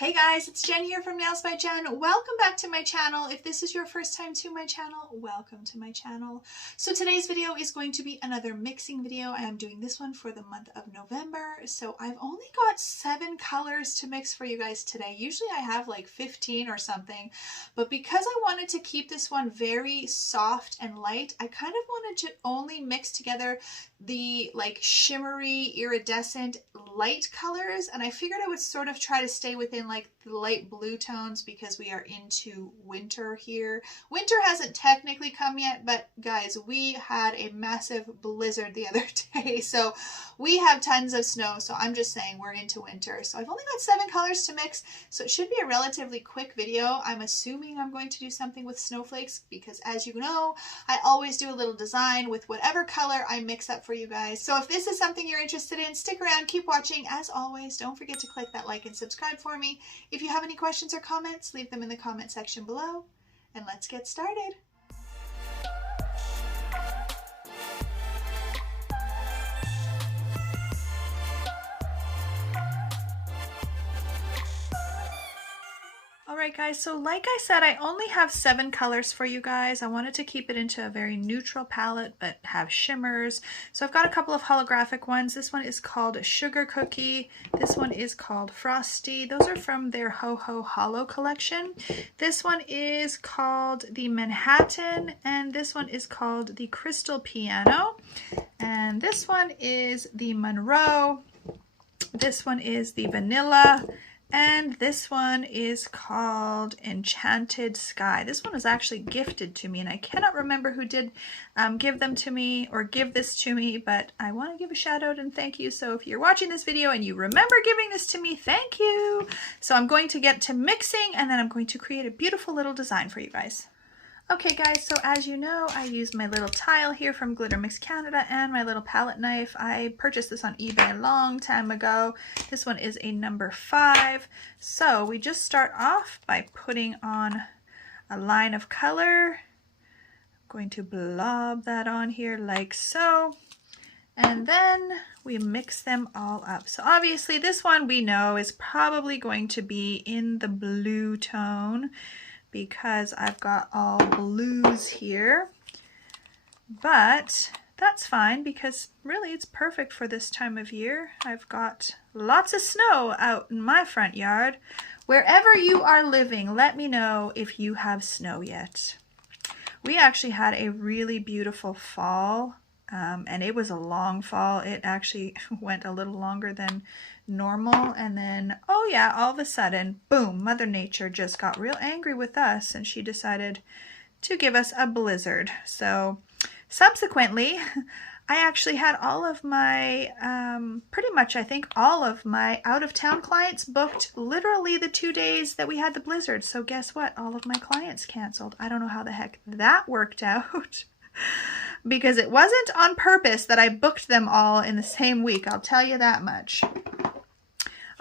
Hey guys, it's Jen here from Nails by Jen. Welcome back to my channel. If this is your first time to my channel, welcome to my channel. So today's video is going to be another mixing video. I am doing this one for the month of November. So I've only got 7 colors to mix for you guys today. Usually I have like 15 or something, but because I wanted to keep this one very soft and light, I kind of wanted to only mix together the like shimmery, iridescent light colors, and I figured I would sort of try to stay within like the light blue tones because we are into winter here. Winter hasn't technically come yet, but guys, we had a massive blizzard the other day, so we have tons of snow, so I'm just saying we're into winter. So I've only got 7 colors to mix, so it should be a relatively quick video. I'm assuming I'm going to do something with snowflakes because, as you know, I always do a little design with whatever color I mix up for you guys. So if this is something you're interested in, stick around, keep watching. As always, don't forget to click that like and subscribe for me. If you have any questions or comments, leave them in the comment section below, and let's get started. Alright guys, so like I said, I only have 7 colors for you guys. I wanted to keep it into a very neutral palette, but have shimmers. So I've got a couple of holographic ones. This one is called Sugar Cookie. This one is called Frosty. Those are from their Ho Ho Hollow collection. This one is called the Manhattan, and this one is called the Crystal Piano. And this one is the Monroe. This one is the Vanilla. And this one is called Enchanted Sky. This one was actually gifted to me, and I cannot remember who did give them to me or give this to me, but I want to give a shout out and thank you. So if you're watching this video and you remember giving this to me, thank you. So I'm going to get to mixing, and then I'm going to create a beautiful little design for you guys. Okay guys, so as you know, I use my little tile here from Glitter Mix Canada and my little palette knife. I purchased this on eBay a long time ago. This one is a number 5. So we just start off by putting on a line of color. I'm going to blob that on here like so. And then we mix them all up. So obviously this one we know is probably going to be in the blue tone, because I've got all blues here, but that's fine because really it's perfect for this time of year. I've got lots of snow out in my front yard. Wherever you are living, let me know if you have snow yet. We actually had a really beautiful fall, and it was a long fall. It actually went a little longer than normal, and then oh yeah, all of a sudden, boom, Mother Nature just got real angry with us and she decided to give us a blizzard. So subsequently I actually had all of my pretty much I think all of my out-of-town clients booked literally the 2 days that we had the blizzard. So guess what, all of my clients canceled. I don't know how the heck that worked out because it wasn't on purpose that I booked them all in the same week, I'll tell you that much.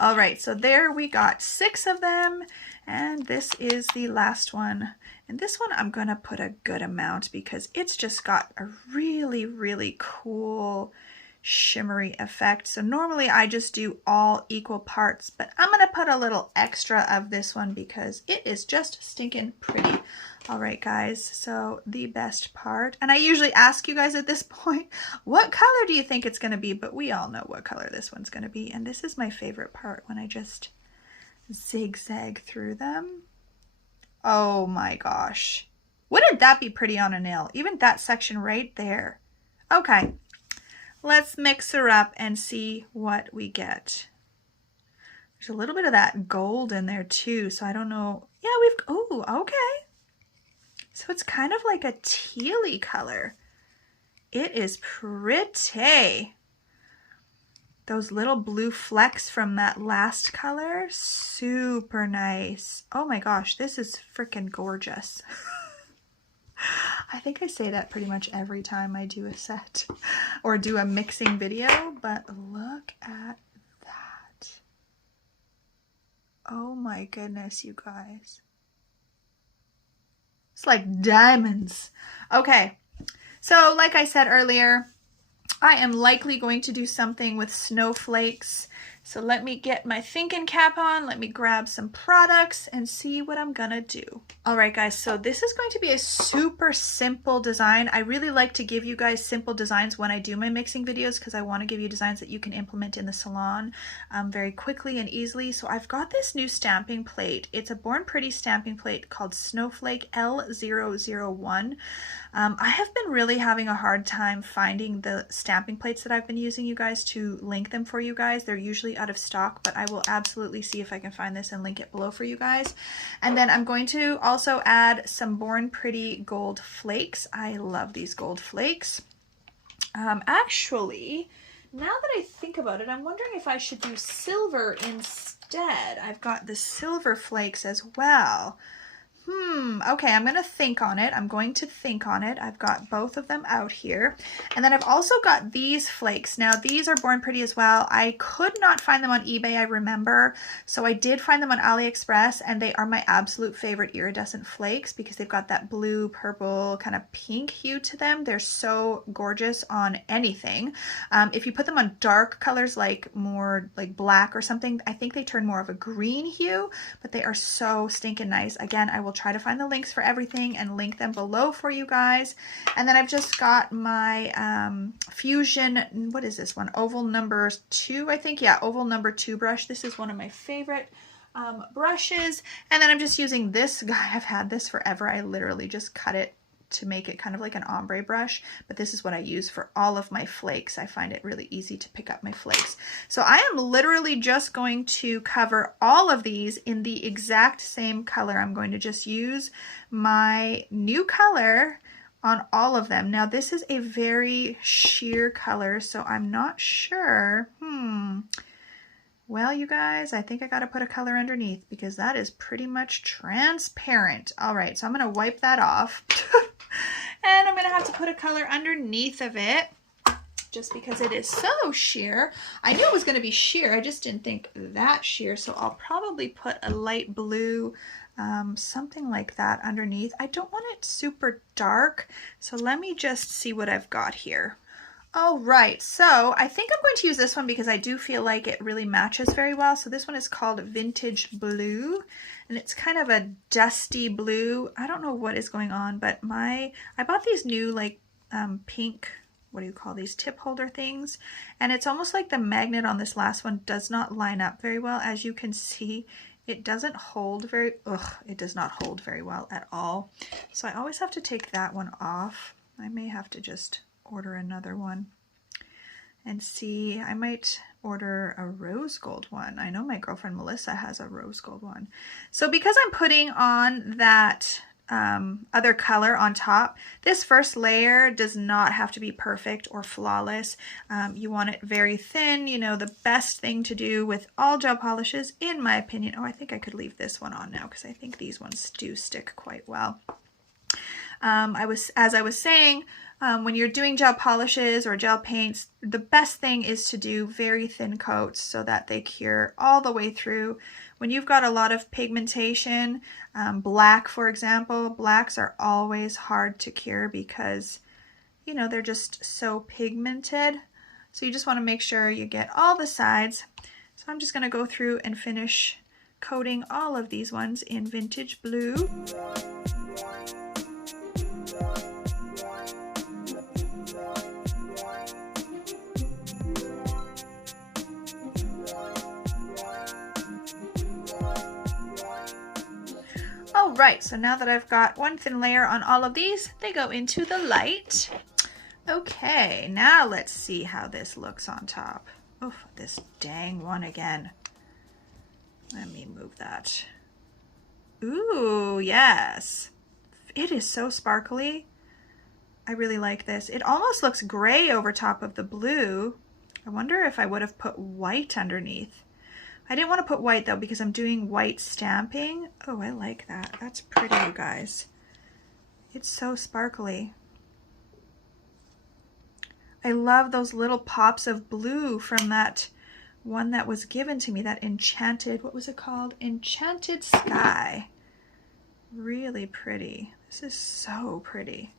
All right, so there we got 6 of them, and this is the last one. And this one I'm gonna put a good amount because it's just got a really, really cool shimmery effect. So normally I just do all equal parts, but I'm gonna put a little extra of this one because it is just stinking pretty. All right guys, so the best part, and I usually ask you guys at this point, what color do you think it's gonna be? But we all know what color this one's gonna be, and this is my favorite part, when I just zigzag through them. Oh my gosh, wouldn't that be pretty on a nail? Even that section right there. Okay, let's mix her up and see what we get. There's a little bit of that gold in there too, so I don't know. Yeah, oh, okay. So it's kind of like a tealy color. It is pretty. Those little blue flecks from that last color, super nice. Oh my gosh, this is freaking gorgeous. I think I say that pretty much every time I do a set or do a mixing video, but look at that. Oh my goodness, you guys. It's like diamonds. Okay, so like I said earlier, I am likely going to do something with snowflakes. So let me get my thinking cap on, let me grab some products and see what I'm gonna do. All right guys, so this is going to be a super simple design. I really like to give you guys simple designs when I do my mixing videos because I want to give you designs that you can implement in the salon very quickly and easily. So I've got this new stamping plate. It's a Born Pretty stamping plate called Snowflake L001. I have been really having a hard time finding the stamping plates that I've been using, you guys, to link them for you guys. They're usually out of stock, but I will absolutely see if I can find this and link it below for you guys. And then I'm going to also add some Born Pretty gold flakes. I love these gold flakes. Actually, now that I think about it, I'm wondering if I should do silver instead. I've got the silver flakes as well. Okay, I'm gonna think on it. I'm going to think on it. I've got both of them out here. And then I've also got these flakes. Now, these are Born Pretty as well. I could not find them on eBay, I remember. So I did find them on AliExpress, and they are my absolute favorite iridescent flakes because they've got that blue, purple, kind of pink hue to them. They're so gorgeous on anything. If you put them on dark colors, like more like black or something, I think they turn more of a green hue, but they are so stinking nice. Again, I will try to find the links for everything and link them below for you guys. And then I've just got my Fusion, what is this one? Oval number 2, I think. Yeah, oval number 2 brush. This is one of my favorite brushes. And then I'm just using this guy. I've had this forever. I literally just cut it to make it kind of like an ombre brush, but this is what I use for all of my flakes. I find it really easy to pick up my flakes. So I am literally just going to cover all of these in the exact same color. I'm going to just use my new color on all of them. Now this is a very sheer color, so I'm not sure. Well, you guys, I think I got to put a color underneath because that is pretty much transparent. All right, so I'm going to wipe that off. And I'm going to have to put a color underneath of it just because it is so sheer. I knew it was going to be sheer. I just didn't think that sheer. So I'll probably put a light blue, something like that underneath. I don't want it super dark. So let me just see what I've got here. All right, so I think I'm going to use this one because I do feel like it really matches very well. So this one is called Vintage Blue, and it's kind of a dusty blue. I don't know what is going on, but I bought these new like pink, what do you call these, tip holder things, and it's almost like the magnet on this last one does not line up very well. As you can see, it doesn't hold very, it does not hold very well at all. So I always have to take that one off. I may have to just order another one and see. I might order a rose gold one. I know my girlfriend Melissa has a rose gold one. So because I'm putting on that other color on top, this first layer does not have to be perfect or flawless. You want it very thin. You know, the best thing to do with all gel polishes, in my opinion. Oh, I think I could leave this one on now because I think these ones do stick quite well. As I was saying, when you're doing gel polishes or gel paints, the best thing is to do very thin coats so that they cure all the way through. When you've got a lot of pigmentation, black for example, blacks are always hard to cure because, you know, they're just so pigmented. So you just want to make sure you get all the sides. So I'm just going to go through and finish coating all of these ones in Vintage Blue. All right, so now that I've got one thin layer on all of these, they go into the light. Okay, now let's see how this looks on top. Oh, this dang one again. Let me move that. Ooh, yes. It is so sparkly. I really like this. It almost looks gray over top of the blue. I wonder if I would have put white underneath. I didn't want to put white though because I'm doing white stamping. Oh, I like that. That's pretty, you guys. It's so sparkly. I love those little pops of blue from that one that was given to me, that enchanted, what was it called? Enchanted Sky. Really pretty. This is so pretty.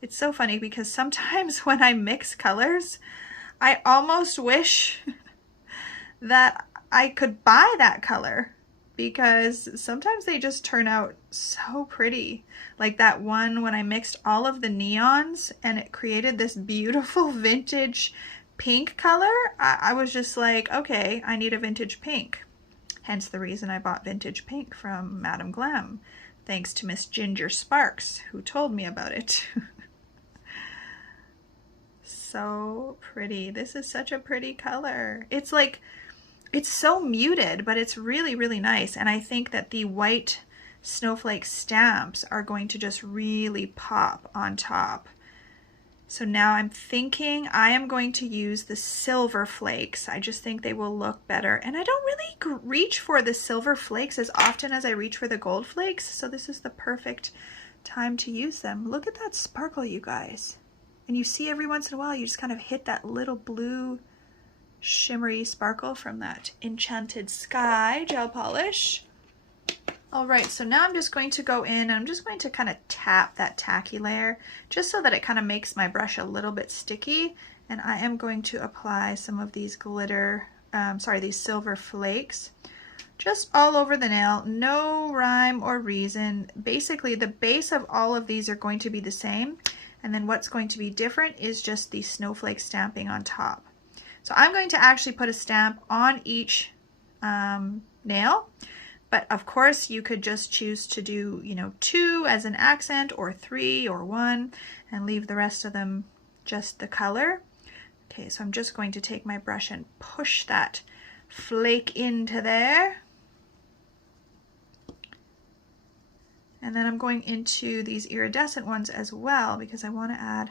It's so funny because sometimes when I mix colors, I almost wish that I could buy that color, because sometimes they just turn out so pretty. Like that one when I mixed all of the neons and it created this beautiful vintage pink color. I was just like, okay, I need a vintage pink. Hence the reason I bought vintage pink from Madame Glam, thanks to Miss Ginger Sparks, who told me about it. So pretty. This is such a pretty color. It's like, it's so muted, but it's really, really nice. And I think that the white snowflake stamps are going to just really pop on top. So now I'm thinking I am going to use the silver flakes. I just think they will look better. And I don't really reach for the silver flakes as often as I reach for the gold flakes. So this is the perfect time to use them. Look at that sparkle, you guys. And you see every once in a while, you just kind of hit that little blue shimmery sparkle from that Enchanted Sky gel polish. All right, so now I'm just going to go in and I'm just going to kind of tap that tacky layer just so that it kind of makes my brush a little bit sticky. And I am going to apply some of these these silver flakes just all over the nail. No rhyme or reason. Basically, the base of all of these are going to be the same. And then what's going to be different is just the snowflake stamping on top. So I'm going to actually put a stamp on each nail. But of course you could just choose to do, 2 as an accent, or 3 or 1, and leave the rest of them just the color. Okay, so I'm just going to take my brush and push that flake into there. And then I'm going into these iridescent ones as well, because I want to add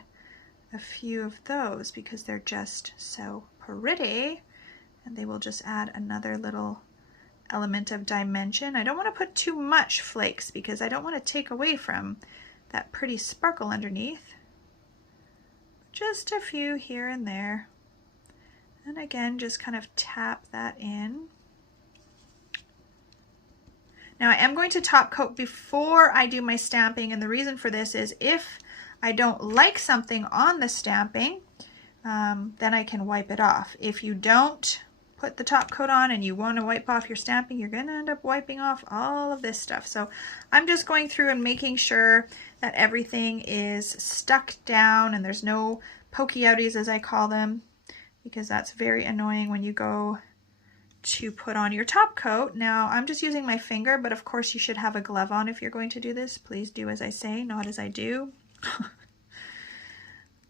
a few of those because they're just so pretty, and they will just add another little element of dimension. I don't want to put too much flakes because I don't want to take away from that pretty sparkle underneath. Just a few here and there. And again, just kind of tap that in. Now I am going to top coat before I do my stamping, and the reason for this is if I don't like something on the stamping, then I can wipe it off. If you don't put the top coat on and you want to wipe off your stamping, you're going to end up wiping off all of this stuff. So I'm just going through and making sure that everything is stuck down and there's no pokey outies, as I call them, because that's very annoying when you go to put on your top coat. Now I'm just using my finger, but of course you should have a glove on if you're going to do this. Please do as I say, not as I do.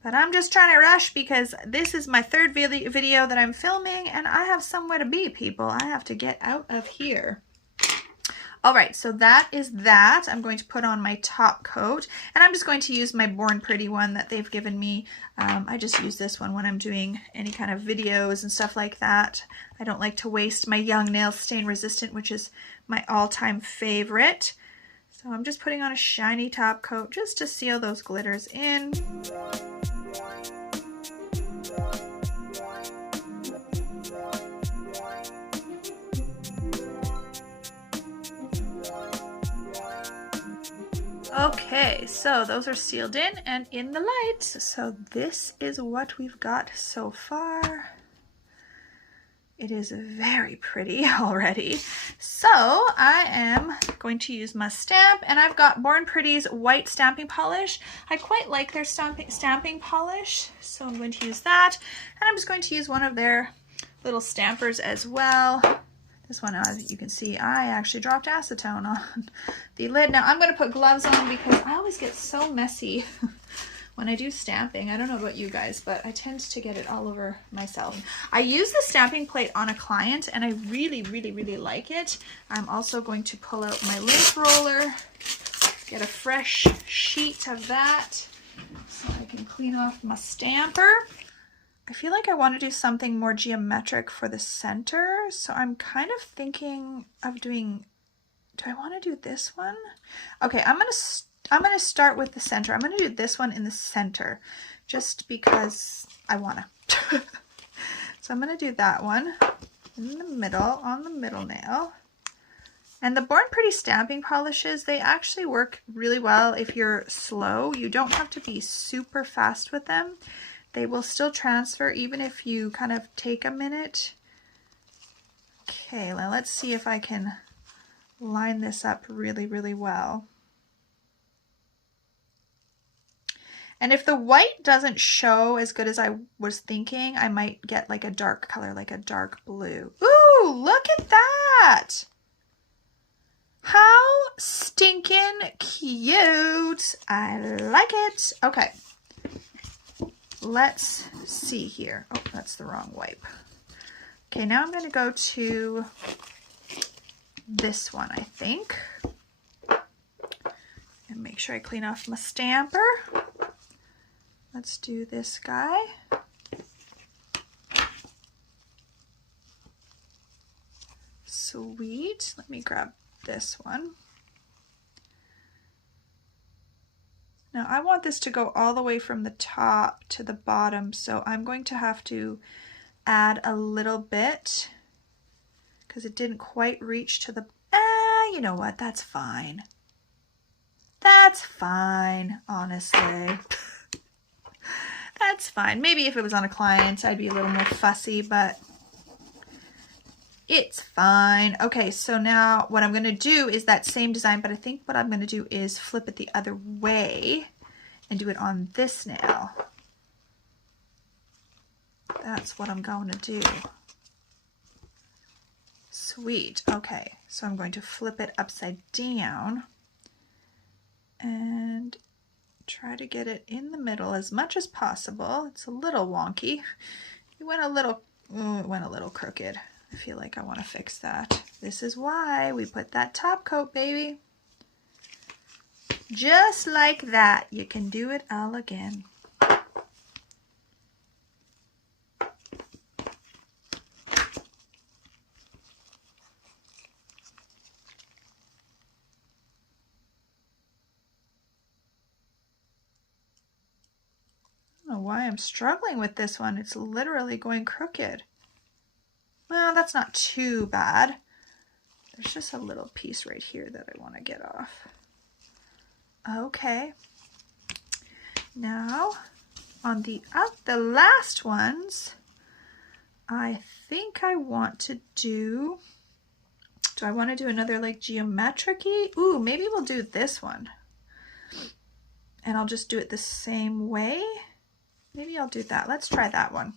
But I'm just trying to rush because this is my third video that I'm filming and I have somewhere to be, people. I have to get out of here. All right, so that is that. I'm going to put on my top coat and I'm just going to use my Born Pretty one that they've given me. I just use this one when I'm doing any kind of videos and stuff like that. I don't like to waste my Young Nails Stain Resistant, which is my all-time favorite. So I'm just putting on a shiny top coat just to seal those glitters in. Okay, so those are sealed in and in the light. So this is what we've got so far. It is very pretty already. So I am going to use my stamp, and I've got Born Pretty's white stamping polish. I quite like their stamping polish, so I'm going to use that. And I'm just going to use one of their little stampers as well. This one, as you can see, I actually dropped acetone on the lid. Now I'm going to put gloves on because I always get so messy when I do stamping. I don't know about you guys, but I tend to get it all over myself. I use the stamping plate on a client and I really, really, really like it. I'm also going to pull out my lint roller, get a fresh sheet of that so I can clean off my stamper. I feel like I want to do something more geometric for the center, so I'm kind of thinking of doing, do I want to do this one? Okay, I'm gonna start with the center. I'm gonna do this one in the center, just because I wanna. So I'm gonna do that one in the middle, on the middle nail. And the Born Pretty stamping polishes, they actually work really well if you're slow. You don't have to be super fast with them. They will still transfer even if you kind of take a minute. Okay, now let's see if I can line this up really, really well. And if the white doesn't show as good as I was thinking, I might get like a dark color, like a dark blue. Ooh, look at that! How stinking cute! I like it. Okay, let's see here. Oh, that's the wrong wipe. Okay, now I'm going to go to this one, I think. And make sure I clean off my stamper. Let's do this guy. Sweet. Let me grab this one. Now I want this to go all the way from the top to the bottom, so I'm going to have to add a little bit because it didn't quite reach to the, you know what, that's fine. That's fine, honestly. That's fine. Maybe if it was on a client, I'd be a little more fussy, but it's fine. Okay, so now what I'm going to do is that same design, but I think what I'm going to do is flip it the other way and do it on this nail. That's what I'm going to do. Sweet. Okay, so I'm going to flip it upside down and try to get it in the middle as much as possible. It's a little wonky. It went a little, it went a little crooked. I feel like I want to fix that. This is why we put that top coat, baby. Just like that. You can do it all again. Why I'm struggling with this one. It's literally going crooked. Well, that's not too bad. There's just a little piece right here that I want to get off. Okay. Now, on the last ones, I think I want to do I want to do another like geometric-y? Ooh, maybe we'll do this one. And I'll just do it the same way. Maybe I'll do that. Let's try that one.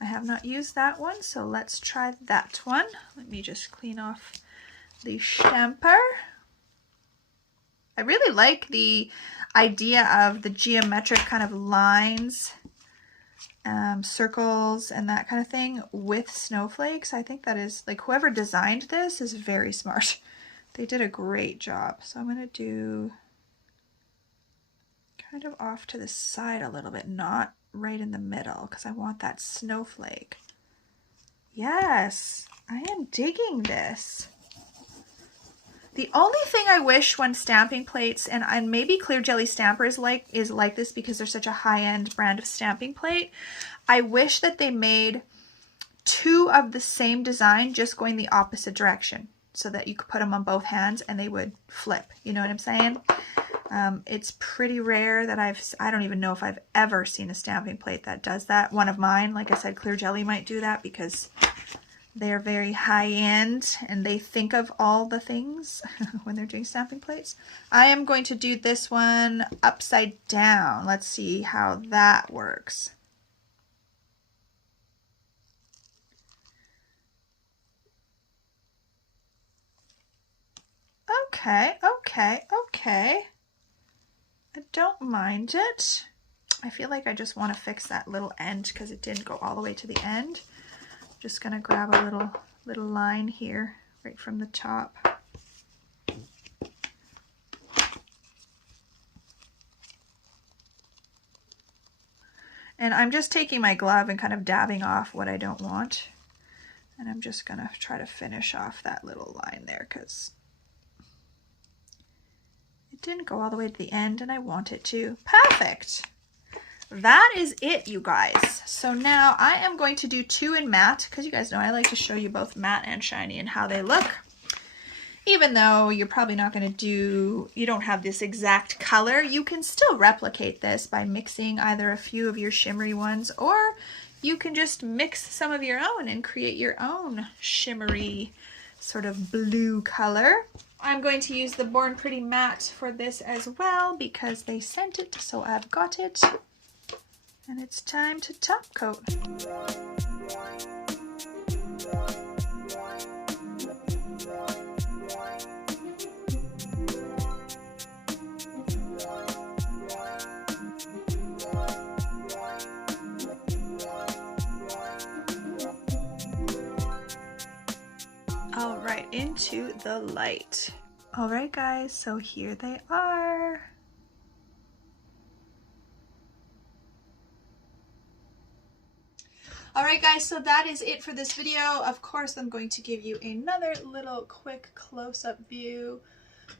I have not used that one, so let's try that one. Let me just clean off the stamper. I really like the idea of the geometric kind of lines, circles, and that kind of thing with snowflakes. I think that is, like, whoever designed this is very smart. They did a great job. So I'm going to do kind of off to the side a little bit, not right in the middle, because I want that snowflake. Yes, I am digging this. The only thing I wish when stamping plates, and maybe Clear Jelly Stamper is like this because they're such a high-end brand of stamping plate, I wish that they made two of the same design just going the opposite direction so that you could put them on both hands and they would flip. You know what I'm saying? It's pretty rare that I don't even know if I've ever seen a stamping plate that does that. One of mine, like I said, Clear Jelly might do that because they're very high-end and they think of all the things when they're doing stamping plates. I am going to do this one upside down. Let's see how that works. Okay, okay, okay. I don't mind it. I feel like I just want to fix that little end because it didn't go all the way to the end. I'm just going to grab a little line here right from the top. And I'm just taking my glove and kind of dabbing off what I don't want. And I'm just going to try to finish off that little line there because it didn't go all the way to the end and I want it to. Perfect. That is it, you guys. So now I am going to do two in matte because you guys know I like to show you both matte and shiny and how they look. Even though you're probably not going to do, you don't have this exact color, you can still replicate this by mixing either a few of your shimmery ones or you can just mix some of your own and create your own shimmery sort of blue color. I'm going to use the Born Pretty matte for this as well because they sent it, so I've got it. And it's time to top coat. All right, into the light. All right, guys, so here they are. All right, guys, so that is it for this video. Of course, I'm going to give you another little quick close-up view.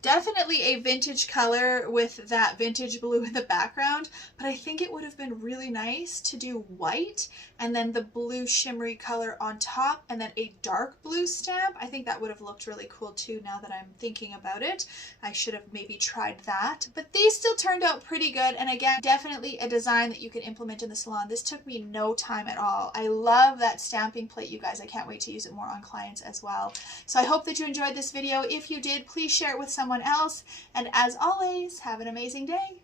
Definitely a vintage color with that vintage blue in the background, but I think it would have been really nice to do white and then the blue shimmery color on top and then a dark blue stamp. I think that would have looked really cool too now that I'm thinking about it. I should have maybe tried that, but these still turned out pretty good. And again, definitely a design that you can implement in the salon. This took me no time at all. I love that stamping plate, you guys. I can't wait to use it more on clients as well. So I hope that you enjoyed this video. If you did, please share it with someone else. And as always, have an amazing day.